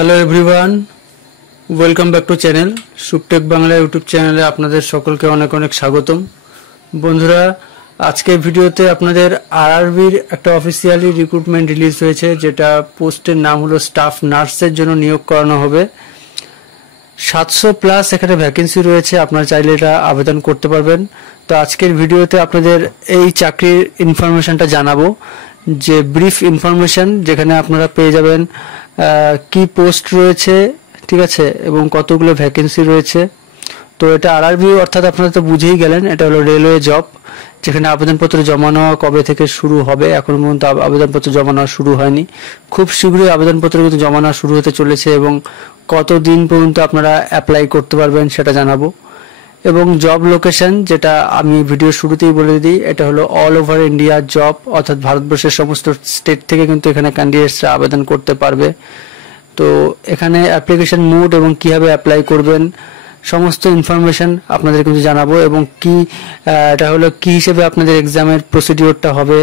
Hello everyone, welcome back to channel Suptech Bangla YouTube চ্যানেলে আপনাদের সকলকে অনেক অনেক স্বাগতম। বন্ধুরা, আজকের ভিডিওতে আপনাদের আরআরবির একটা অফিসিয়ালি রিক্রুটমেন্ট রিলিজ হয়েছে, যেটা পোস্টের নাম হলো স্টাফ নার্সের জন্য নিয়োগ করানো হবে। 700+ এখানে ভ্যাকেন্সি রয়েছে, আপনারা চাইলে এটা আবেদন করতে পারবেন। তো আজকের ভিডিওতে আপনাদের এই চাকরির ইনফরমেশনটা জানাবো, যে ব্রিফ ইনফরমেশন, যেখানে আপনারা পেয়ে যাবেন কি পোস্ট রয়েছে, ঠিক আছে, এবং কতগুলো ভ্যাকেন্সি রয়েছে। তো এটা আরআরবি, অর্থাৎ আপনারা তো বুঝেই গেলেন, এটা হলো রেলওয়ে জব, যেখানে আবেদনপত্র জমা নেওয়া কবে থেকে শুরু হবে। এখন পর্যন্ত আবেদনপত্র জমা নেওয়া শুরু হয়নি, খুব শীঘ্রই আবেদনপত্র কিন্তু জমা নেওয়া শুরু হতে চলেছে, এবং কতদিন পর্যন্ত আপনারা অ্যাপ্লাই করতে পারবেন সেটা জানাবো। এবং জব লোকেশন, যেটা আমি ভিডিও শুরুতেই বলে দিই, এটা হলো অল ওভার ইন্ডিয়া জব, অর্থাৎ ভারতবর্ষের সমস্ত স্টেট থেকে কিন্তু এখানে ক্যান্ডিডেটসরা আবেদন করতে পারবে। তো এখানে অ্যাপ্লিকেশন মোড এবং কীভাবে অ্যাপ্লাই করবেন সমস্ত ইনফরমেশন আপনাদের কিন্তু জানাবো, এবং এটা হলো কী হিসেবে আপনাদের এক্সামের প্রসিডিওরটা হবে,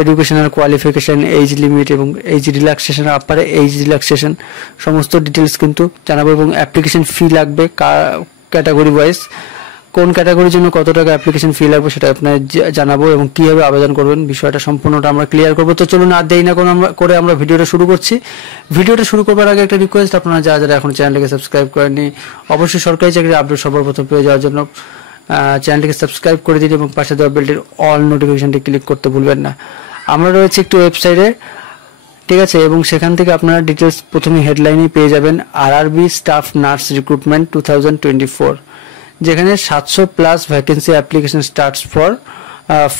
এডুকেশনাল কোয়ালিফিকেশন, এজ লিমিট এবং এজ রিল্যাক্সেশন, আপারে এজ রিল্যাক্সেশন, সমস্ত ডিটেলস কিন্তু জানাবো। এবং অ্যাপ্লিকেশন ফি লাগবে ক্যাটাগরি ওয়াইজ, কোন ক্যাটাগরির জন্য কত টাকা অ্যাপ্লিকেশন ফি লাগবে সেটা আপনার জানাবো, এবং কীভাবে আবেদন করবেন বিষয়টা সম্পূর্ণটা আমরা ক্লিয়ার করবো। তো চলুন আর দেরি না করে আমরা ভিডিওটা শুরু করছি। ভিডিওটা শুরু করবার আগে একটা রিকোয়েস্ট, আপনারা যারা এখন চ্যানেলটিকে সাবস্ক্রাইব করেননি, অবশ্যই সরকারি চাকরির আপডেট সবার প্রথম পেয়ে যাওয়ার জন্য চ্যানেলটিকে সাবস্ক্রাইব করে দিন, এবং পাশে দেওয়া বেলটির অল নোটিফিকেশনটি ক্লিক করতে ভুলবেন না। আমরা রয়েছে একটি ওয়েবসাইটে, ঠিক আছে, এবং সেখান থেকে আপনারা ডিটেলস প্রথমে হেডলাইনেই পেয়ে যাবেন, আরআরবি স্টাফ নার্স রিক্রুটমেন্ট 2024, যেখানে 700+ vacancy application starts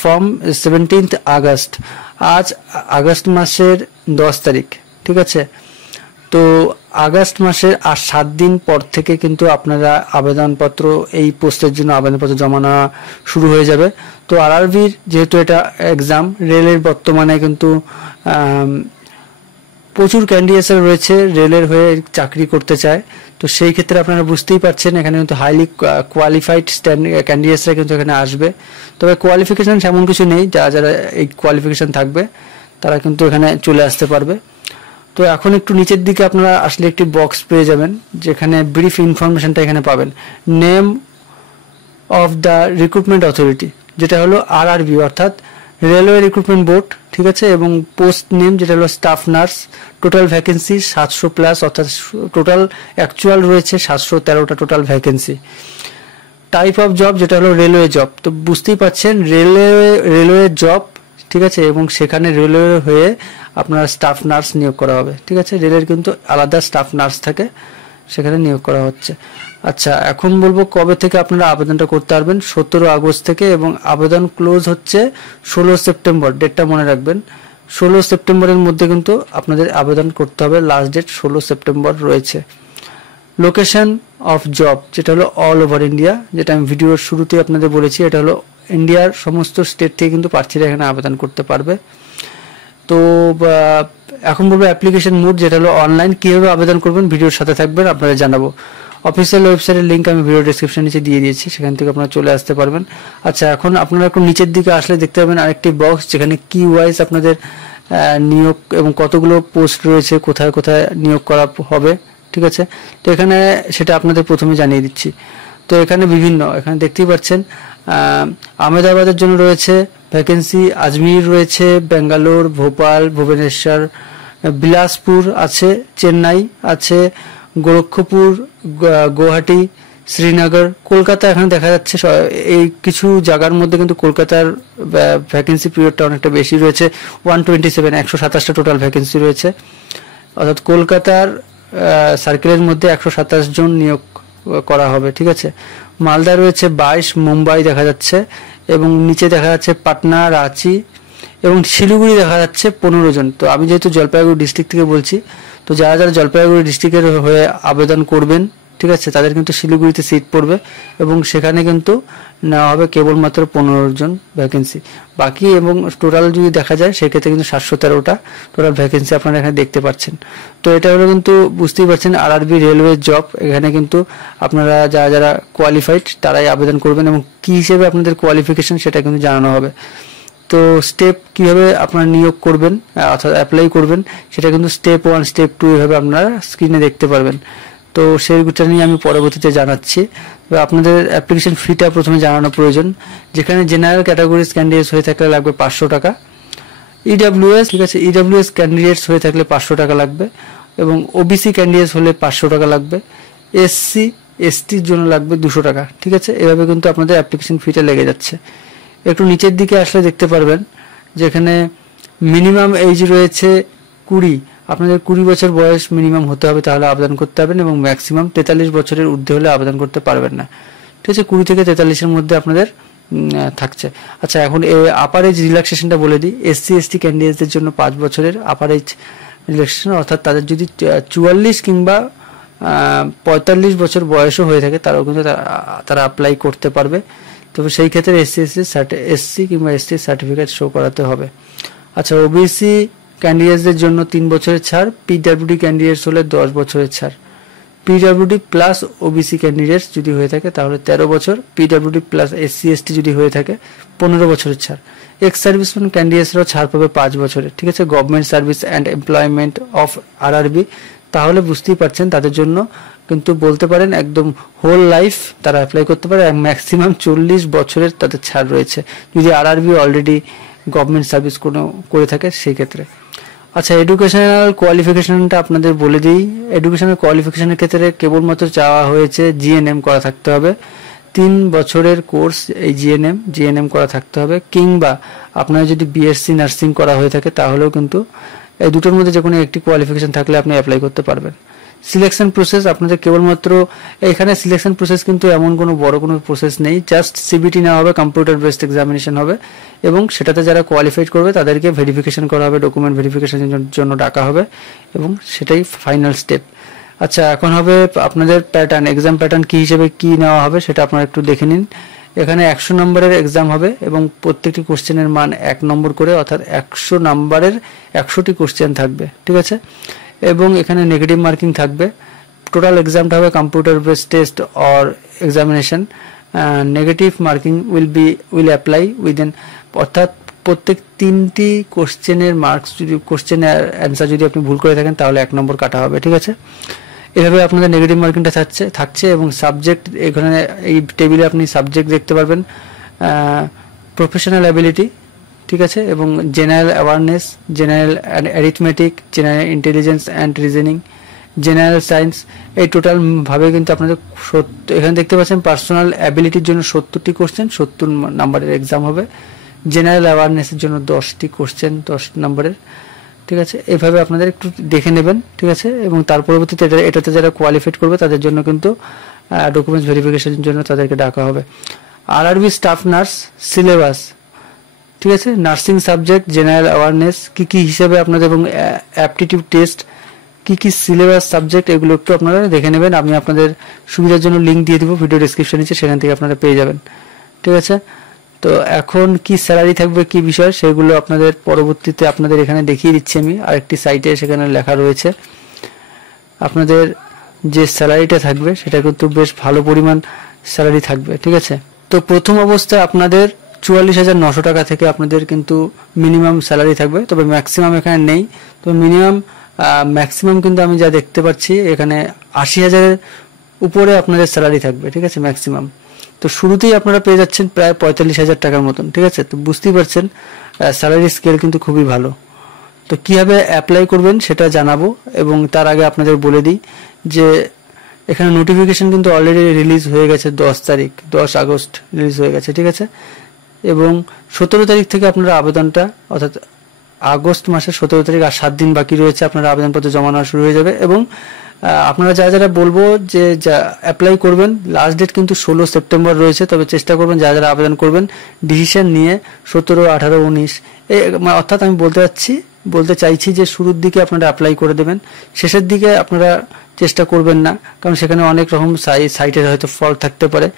from 17 August. আজ আগস্ট মাসের 10 তারিখ, ঠিক আছে। তো আগস্ট মাসের আর 7 দিন পর থেকে কিন্তু আপনারা আবেদনপত্র, এই পোস্টের জন্য আবেদনপত্র জমা নেওয়া শুরু হয়ে যাবে। তো আরআরবির যেহেতু এটা এক্সাম, রেলের বর্তমানে কিন্তু প্রচুর ক্যান্ডিডেটসরা রয়েছে, রেলের হয়ে চাকরি করতে চায়। তো সেই ক্ষেত্রে আপনারা বুঝতেই পারছেন, এখানে কিন্তু হাইলি কোয়ালিফাইড ক্যান্ডিডেটসরা কিন্তু এখানে আসবে। তবে কোয়ালিফিকেশন এমন কিছু নেই, যারা এই কোয়ালিফিকেশন থাকবে তারা কিন্তু এখানে চলে আসতে পারবে। তো এখন একটু নিচের দিকে আপনারা আসলে একটি বক্স পেয়ে যাবেন, যেখানে ব্রিফ ইনফরমেশনটা এখানে পাবেন। Name of the recruitment authority, যেটা হলো আরআরবি, অর্থাৎ রেলওয়ে রিক্রুটমেন্ট বোর্ড, ঠিক আছে, এবং পোস্ট নেম যেটা হলো স্টাফ নার্স। টোটাল ভ্যাকেন্সি 700+, অর্থাৎ টোটাল অ্যাকচুয়াল রয়েছে 713টা total vacancy. Type of job, যেটা হলো রেলওয়ে জব। তো বুঝতেই পারছেন, রেলওয়ে জব, ঠিক আছে, এবং সেখানে রেলওয়ে হয়ে আপনার স্টাফ নার্স নিয়োগ করা হবে, ঠিক আছে। রেলের কিন্তু আলাদা স্টাফ নার্স থাকে, সেখানে নিয়োগ করা হচ্ছে। আচ্ছা, এখন বলবো কবে থেকে আপনারা আবেদনটা করতে পারবেন। 17 আগস্ট থেকে, এবং আবেদন ক্লোজ হচ্ছে 16 সেপ্টেম্বর। ডেটটা মনে রাখবেন, 16 সেপ্টেম্বরের মধ্যে কিন্তু আপনাদের আবেদন করতে হবে। লাস্ট ডেট 16 সেপ্টেম্বর রয়েছে। লোকেশন অফ জব, যেটা হলো অল ওভার ইন্ডিয়া, যেটা আমি ভিডিওর শুরুতেই আপনাদের বলেছি, এটা হলো ইন্ডিয়ার সমস্ত স্টেট থেকে কিন্তু প্রার্থীরা এখানে আবেদন করতে পারবে। তো এখন বলবো অ্যাপ্লিকেশন মোড, যেটা হলো অনলাইন। কীভাবে আবেদন করবেন ভিডিওর সাথে থাকবেন, আপনাদের জানাবো। অফিসিয়াল ওয়েবসাইটের লিঙ্ক আমি ভিডিও ডেসক্রিপশন নিচে দিয়ে দিয়েছি, সেখান থেকে আপনারা চলে আসতে পারবেন। আচ্ছা, এখন আপনারা একটু নিচের দিকে আসলে দেখতে পাবেন আরেকটি বক্স, যেখানে কি ওয়াইজ আপনাদের নিয়োগ এবং কতগুলো পোস্ট রয়েছে, কোথায় কোথায় নিয়োগ করা হবে, ঠিক আছে। তো এখানে সেটা আপনাদের প্রথমে জানিয়ে দিচ্ছি। তো এখানে এখানে দেখতেই পাচ্ছেন, আহমেদাবাদের জন্য রয়েছে ভ্যাকেন্সি, আজমির রয়েছে, বেঙ্গালোর, ভোপাল, ভুবনেশ্বর, বিলাসপুর আছে, চেন্নাই আছে, গোরক্ষপুর, গুয়াহাটি, শ্রীনগর, কলকাতা এখানে দেখা যাচ্ছে। এই কিছু জায়গার মধ্যে কিন্তু কলকাতার ভ্যাকেন্সি পিরিয়ডটা অনেকটা বেশি রয়েছে, 127, 127টা টোটাল ভ্যাকেন্সি রয়েছে, অর্থাৎ কলকাতার সার্কেলের মধ্যে 127 জন নিয়োগ করা হবে, ঠিক আছে। মালদা রয়েছে 22, মুম্বাই দেখা যাচ্ছে, এবং নিচে দেখা যাচ্ছে পাটনা, রাঁচি এবং শিলিগুড়ি দেখা যাচ্ছে 15 জন। তো আমি যেহেতু জলপাইগুড়ি ডিস্ট্রিক্ট থেকে বলছি, তো যারা যারা জলপাইগুড়ি ডিস্ট্রিক্টের হয়ে আবেদন করবেন, ঠিক আছে, তাদের কিন্তু শিলিগুড়িতে সিট পড়বে, এবং সেখানে কিন্তু নেওয়া হবে কেবলমাত্র 15 জন ভ্যাকেন্সি। বাকি এবং টোটাল যদি দেখা যায়, সেক্ষেত্রে কিন্তু 713টা টোটাল ভ্যাকেন্সি আপনারা এখানে দেখতে পাচ্ছেন। তো এটা হলো কিন্তু বুঝতেই পারছেন আরআরবি রেলওয়ে জব। এখানে কিন্তু আপনারা যারা যারা কোয়ালিফাইড তারাই আবেদন করবেন, এবং কী হিসেবে আপনাদের কোয়ালিফিকেশন সেটা কিন্তু জানানো হবে। তো স্টেপ কিভাবে আপনারা নিয়োগ করবেন অর্থাৎ অ্যাপ্লাই করবেন সেটা কিন্তু স্টেপ 1 স্টেপ 2 এভাবে আপনারা স্ক্রিনে দেখতে পারবেন। তো সেইটা নিয়ে আমি পরবর্তীতে জানাচ্ছি। আপনাদের অ্যাপ্লিকেশন ফিটা প্রথমে জানানো প্রয়োজন, যেখানে জেনারেল ক্যাটাগরিজ ক্যান্ডিডেটস হয়ে থাকলে লাগবে 500 টাকা, ইডব্লিউএস ঠিক আছে, ইডব্লিউএস ক্যান্ডিডেটস হয়ে থাকলে 500 টাকা লাগবে, এবং ওবিসি ক্যান্ডিডেটস হলে 500 টাকা লাগবে, এসসি এসটির জন্য লাগবে 200 টাকা। ঠিক আছে, এভাবে কিন্তু আপনাদের অ্যাপ্লিকেশন ফিটা লেগে যাচ্ছে। একটু নিচের দিকে আসলে দেখতে পারবেন যেখানে মিনিমাম এজ রয়েছে 20, আপনাদের 20 বছর বয়স মিনিমাম হতে হবে, তাহলে আবেদন করতে পারবেন, এবং ম্যাক্সিমাম 43 বছরের ঊর্ধ্বে হলে আবেদন করতে পারবেন না। ঠিক আছে, 20 থেকে 43 এর মধ্যে আপনাদের থাকছে। আচ্ছা, এখন এই আপার এজ রিল্যাক্সেশনটা বলে দিই। এসসি এসটি ক্যান্ডিডেটদের জন্য 5 বছরের আপার এজ রিল্যাক্সেশন, অর্থাৎ তাদের যদি 44 কিংবা 45 বছর বয়সও হয়ে থাকে তারাও কিন্তু তারা অ্যাপ্লাই করতে পারবে। তবে সেই ক্ষেত্রে এসসি কিংবা এসটি সার্টিফিকেট শো করাতে হবে। আচ্ছা, ওবিসি ক্যান্ডিডেটসদের জন্য 3 বছরের ছাড়, পিডব্লিউডি ক্যান্ডিডেটস হলে 10 বছরের ছাড়। পিডব্লিউডি প্লাস ওবিসি ক্যান্ডিডেটস যদি হয়ে থাকে তাহলে 13 বছর, পিডব্লিউডি প্লাস এসসি এসটি যদি হয়ে থাকে 15 বছরের ছাড়। এক্স সার্ভিসম্যান ক্যান্ডিডেটসরাও ছাড় পাবে 5 বছরের। ঠিক আছে, government service and employment of RRB, তাহলে বুঝতেই পারছেন তাদের জন্য কিন্তু বলতে পারেন একদম হোল লাইফ তারা অ্যাপ্লাই করতে পারে, ম্যাক্সিমাম 40 বছরের তাদের ছাড় রয়েছে যদি আরআরবি অলরেডি গভর্নমেন্ট সার্ভিস করে থাকে সেই ক্ষেত্রে। আচ্ছা, এডুকেশনাল কোয়ালিফিকেশনটা আপনাদের বলে দিই। এডুকেশনাল কোয়ালিফিকেশনের ক্ষেত্রে কেবলমাত্র চাওয়া হয়েছে জিএনএম করা থাকতে হবে, 3 বছরের কোর্স এই জিএনএম করা থাকতে হবে, কিংবা আপনার যদি বিএসসি নার্সিং করা হয়ে থাকে তাহলেও কিন্তু এই দুটোর মধ্যে যে কোনো একটি কোয়ালিফিকেশন থাকলে আপনি অ্যাপ্লাই করতে পারবেন। সিলেকশন প্রসেস আপনাদের কেবলমাত্র এখানে সিলেকশন প্রসেস কিন্তু এমন কোনো বড় কোনো প্রসেস নেই, জাস্ট সিবিটি নেওয়া হবে, কম্পিউটার বেসড এক্সামিনেশন হবে, এবং সেটাতে যারা কোয়ালিফাইড করবে তাদেরকে ভেরিফিকেশন করা হবে, ডকুমেন্ট ভেরিফিকেশনের জন্য ডাকা হবে, এবং সেটাই ফাইনাল স্টেপ। আচ্ছা, এখন হবে আপনাদের প্যাটার্ন, এক্সাম প্যাটার্ন কি হিসেবে কি নেওয়া হবে সেটা আপনারা একটু দেখে নিন। এখানে 100 নম্বরের এক্সাম হবে, এবং প্রত্যেকটি কোশ্চেনের মান 1 নম্বর করে, অর্থাৎ 100 নম্বরের 100টি কোশ্চেন থাকবে। ঠিক আছে, এবং এখানে নেগেটিভ মার্কিং থাকবে। টোটাল এক্সামটা হবে computer based test or examination, negative marking will apply within, অর্থাৎ প্রত্যেক 3টি কোশ্চেনের মার্কস যদি কোশ্চেনের অ্যান্সার যদি আপনি ভুল করে থাকেন তাহলে 1 নম্বর কাটা হবে। ঠিক আছে, এভাবে আপনাদের নেগেটিভ মার্কিংটা থাকছে। এবং সাবজেক্ট এখানে এই টেবিলে আপনি সাবজেক্ট দেখতে পারবেন, প্রফেশনাল অ্যাবিলিটি, ঠিক আছে, এবং general awareness, general arithmetic, general intelligence and reasoning, general science, এই টোটাল ভাবে কিন্তু আপনাদের এখানে দেখতে পাচ্ছেন পার্সোনাল অ্যাবিলিটির জন্য 70টি কোশ্চেন, 70 নম্বরের এক্সাম হবে। জেনারেল অ্যাওয়ারনেসের জন্য 10টি কোশ্চেন, 10 নম্বরের। ঠিক আছে, এভাবে আপনাদের একটু দেখে নেবেন। ঠিক আছে, এবং তার পরবর্তীতে এটাতে যারা কোয়ালিফাইড করবে তাদের জন্য কিন্তু ডকুমেন্টস ভেরিফিকেশনের জন্য তাদেরকে ডাকা হবে। আরআরবি স্টাফ নার্স সিলেবাস, ঠিক আছে, নার্সিং সাবজেক্ট, জেনারেল অ্যাওয়ারনেস কি কি হিসাবে আপনাদের, এবং অ্যাপটিটিউড টেস্ট কি কি সিলেবাস সাবজেক্ট, এগুলো একটু আপনারা দেখে নেবেন। আমি আপনাদের সুবিধার জন্য লিঙ্ক দিয়ে দিব ভিডিও ডেসক্রিপশন নিচে, সেখান থেকে আপনারা পেয়ে যাবেন। ঠিক আছে, তো এখন কি স্যালারি থাকবে কি বিষয় সেগুলো আপনাদের পরবর্তীতে আপনাদের এখানে দেখিয়ে দিচ্ছি আমি আরেকটি সাইটে, সেখানে লেখা রয়েছে আপনাদের যে স্যালারিটা থাকবে সেটা কিন্তু বেশ ভালো পরিমাণ স্যালারি থাকবে। ঠিক আছে, তো প্রথম অবস্থায় আপনাদের 44,900 টাকা থেকে আপনাদের কিন্তু মিনিমাম স্যালারি থাকবে, তবে ম্যাক্সিমাম এখানে নেই। তো ম্যাক্সিমাম কিন্তু আমি যা দেখতে পাচ্ছি এখানে 80,000-এর উপরে আপনাদের স্যালারি থাকবে। ঠিক আছে, ম্যাক্সিমাম। তো শুরুতেই আপনারা পেয়ে যাচ্ছেন প্রায় 45,000 টাকার মতন। ঠিক আছে, তো বুঝতেই পারছেন স্যালারি স্কেল কিন্তু খুবই ভালো। তো কিভাবে অ্যাপ্লাই করবেন সেটা জানাবো, এবং তার আগে আপনাদের বলে দিই যে এখানে নোটিফিকেশন কিন্তু অলরেডি রিলিজ হয়ে গেছে, 10 আগস্ট রিলিজ হয়ে গেছে। ঠিক আছে, এবং 17 তারিখ থেকে আপনারা আবেদনটা, অর্থাৎ আগস্ট মাসের 17 তারিখ, আর 7 দিন বাকি রয়েছে, আপনারা আবেদনপত্র জমা নেওয়া শুরু হয়ে যাবে। এবং আপনারা যারা বলবো যে অ্যাপ্লাই করবেন, লাস্ট ডেট কিন্তু 16 সেপ্টেম্বর রয়েছে, তবে চেষ্টা করবেন যারা আবেদন করবেন ডিসিশন নিয়ে 17, 18, 19, অর্থাৎ আমি বলতে চাইছি যে শুরুর দিকে আপনারা অ্যাপ্লাই করে দেবেন, শেষের দিকে আপনারা চেষ্টা করবেন না, কারণ সেখানে অনেক রকম সাইটের হয়তো ফল্ট থাকতে পারে,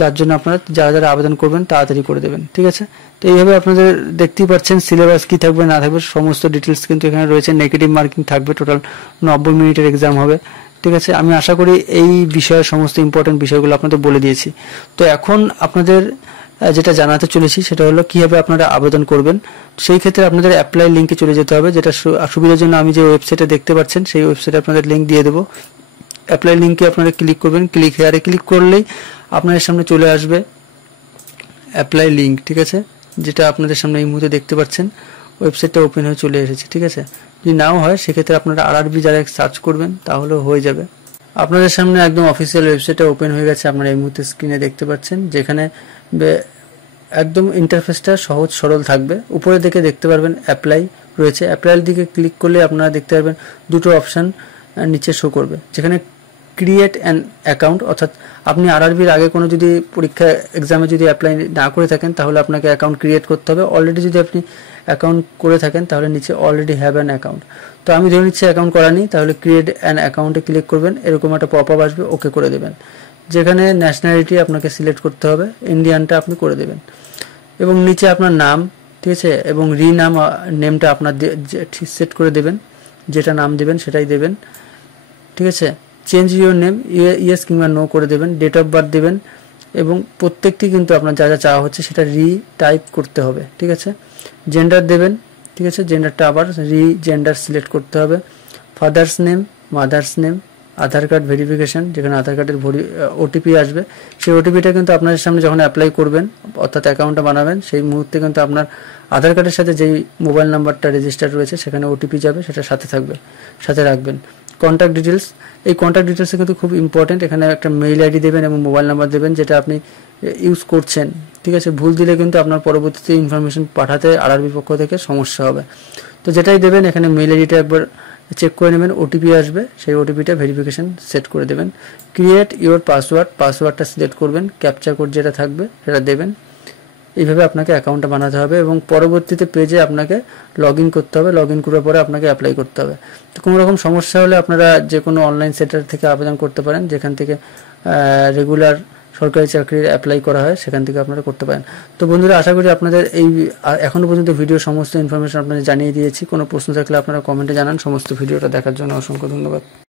যার জন্য আপনারা যারা আবেদন করবেন তাড়াতাড়ি করে দেবেন। ঠিক আছে, তো এইভাবে আপনাদের দেখতেই পাচ্ছেন সিলেবাস কি থাকবে না থাকবে সমস্ত ডিটেলস কিন্তু এখানে রয়েছে। নেগেটিভ মার্কিং থাকবে, টোটাল 90 মিনিটের এক্সাম হবে। ঠিক আছে, আমি আশা করি এই বিষয়ে সমস্ত ইম্পর্টেন্ট বিষয়গুলো আপনাদের বলে দিয়েছি। তো এখন আপনাদের যেটা জানাতে চলেছি সেটা হলো কিভাবে আপনারা আবেদন করবেন। সেই ক্ষেত্রে আপনাদের অ্যাপ্লাই লিঙ্কে চলে যেতে হবে, যেটা সুবিধার জন্য আমি যে ওয়েবসাইটে দেখতে পাচ্ছেন সেই ওয়েবসাইটে আপনাদের লিঙ্ক দিয়ে দেবো। অ্যাপ্লাই লিঙ্কে আপনারা ক্লিক করবেন, ক্লিক হেয়ারে ক্লিক করলেই আপনাদের সামনে চলে আসবে অ্যাপ্লাই লিঙ্ক, ঠিক আছে, যেটা আপনাদের সামনে এই মুহূর্তে দেখতে পাচ্ছেন ওয়েবসাইটটা ওপেন হয়ে চলে এসেছে, ঠিক আছে। যদি নাও হয় সেক্ষেত্রে আপনারা আরআরবি যারা সার্চ করবেন তাহলেও হয়ে যাবে। আপনাদের সামনে একদম অফিসিয়াল ওয়েবসাইটটা ওপেন হয়ে গেছে, আপনারা এই মুহূর্তে স্ক্রিনে দেখতে পাচ্ছেন, যেখানে একদম ইন্টারফেসটা সহজ সরল থাকবে। উপরে দিকে দেখতে পারবেন অ্যাপ্লাই রয়েছে, অ্যাপ্লাইয়ের দিকে ক্লিক করলে আপনারা দেখতে পারবেন দুটো অপশান নিচে শো করবে, যেখানে ক্রিয়েট অ্যান অ্যাকাউন্ট, অর্থাৎ আপনি আরআরবির আগে কোনো যদি পরীক্ষা এক্সামে যদি অ্যাপ্লাই না করে থাকেন তাহলে আপনাকে অ্যাকাউন্ট ক্রিয়েট করতে হবে। অলরেডি যদি আপনি অ্যাকাউন্ট করে থাকেন তাহলে নিচে অলরেডি হ্যাভ অ্যান অ্যাকাউন্ট। তো আমি ধরে নিচ্ছি অ্যাকাউন্ট করা নেই, তাহলে ক্রিয়েট অ্যান অ্যাকাউন্টে ক্লিক করবেন, এরকম একটা পপ আপ আসবে, ওকে করে দেবেন। যেখানে ন্যাশনালিটি আপনাকে সিলেক্ট করতে হবে, ইন্ডিয়ানটা আপনি করে দেবেন, এবং নিচে আপনার নাম, ঠিক আছে, এবং নেমটা আপনার সেট করে দেবেন, যেটা নাম দেবেন সেটাই দেবেন, ঠিক আছে। চেঞ্জ ইউর নেম, ইয়েস কিংবা নো করে দেবেন, ডেট অফ বার্থ দেবেন, এবং প্রত্যেকটি কিন্তু আপনার যা যা চাওয়া হচ্ছে সেটা টাইপ করতে হবে, ঠিক আছে। জেন্ডার দেবেন, ঠিক আছে, জেন্ডারটা আবার জেন্ডার সিলেক্ট করতে হবে। ফাদার্স নেম, মাদার্স নেম, আধার কার্ড ভেরিফিকেশন, যেখানে আধার কার্ডের ওটিপি আসবে, সেই ওটিপিটা কিন্তু আপনাদের সামনে যখন অ্যাপ্লাই করবেন অর্থাৎ অ্যাকাউন্টটা বানাবেন সেই মুহূর্তে কিন্তু আপনার আধার কার্ডের সাথে যেই মোবাইল নাম্বারটা রেজিস্টার রয়েছে সেখানে ওটিপি যাবে, সেটা সাথে রাখবেন। কন্ট্যাক্ট ডিটেলস, এই কন্ট্যাক্ট ডিটেলসে কিন্তু খুব ইম্পর্টেন্ট, এখানে একটা মেইল আইডি দেবেন এবং মোবাইল নাম্বার দেবেন যেটা আপনি ইউজ করছেন, ঠিক আছে। ভুল দিলে কিন্তু আপনার পরবর্তীতে ইনফরমেশন পাঠাতে আরআরবি পক্ষ থেকে সমস্যা হবে। তো যেটাই দেবেন এখানে মেইল আইডিটা একবার চেক করে নেবেন, ওটিপি আসবে, সেই ওটিপিটা ভেরিফিকেশন সেট করে দেবেন। ক্রিয়েট ইওর পাসওয়ার্ডটা সিলেক্ট করবেন, ক্যাপচা কোড যেটা থাকবে সেটা দেবেন। এইভাবে আপনাকে অ্যাকাউন্টটা বানাতে হবে এবং পরবর্তীতে পেজে আপনাকে লগ ইন করতে হবে, লগ ইন করার পরে আপনাকে অ্যাপ্লাই করতে হবে। তো কোনো রকম সমস্যা হলে আপনারা যে কোনো অনলাইন সেন্টার থেকে আবেদন করতে পারেন, যেখান থেকে রেগুলার সরকারি চাকরির অ্যাপ্লাই করা হয় সেখান থেকে আপনারা করতে পারেন। তো বন্ধুরা, আশা করি আপনাদের এই এখনো পর্যন্ত ভিডিও সমস্ত ইনফরমেশন আপনাদের জানিয়ে দিয়েছি। কোনো প্রশ্ন থাকলে আপনারা কমেন্টে জানান। সমস্ত ভিডিওটা দেখার জন্য অসংখ্য ধন্যবাদ।